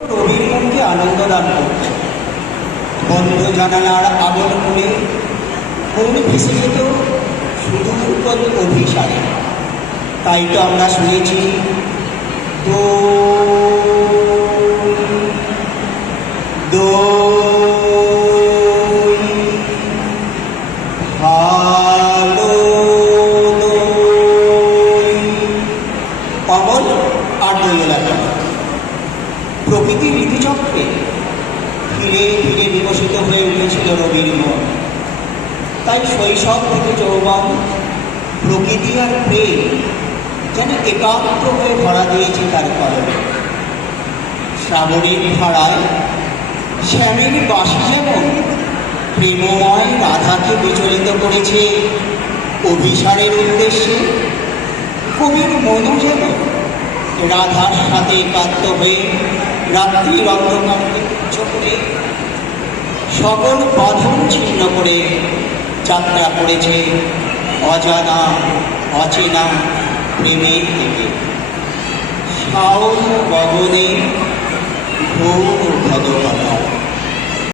রবির মনকে আনন্দ দান করত। বন্ধ জানালার আবল করে মন ভেসে যেত সুদূর পথ অভিসারে। তাই তো আমরা শুনেছি দোল ভালো অমল আর দই এলাকা প্রকৃতির ঋতুচক্রে ধীরে ধীরে বিকশিত হয়ে উঠেছিল রবির মন। তাই শৈশব থেকে যৌবন, প্রকৃতি আর প্রেম যেন একাত্ম হয়ে ভরা দিয়েছে তার কলমে। শ্রাবণের ধারায় শ্যামের বাঁশি যেমন প্রেমময় রাধাকে বিচলিত করেছে অভিসারের উদ্দেশ্যে, কবির মনও যেন রাধার সাথে একাত্ম হয়ে রাত্রির অন্ধকারকে তুচ্ছ করে সকল বাঁধন ছিন্ন করে যাত্রা করেছে অজানা অচেনা প্রেমের দিকে। শাওন গগনে ঘোর ভদকথা।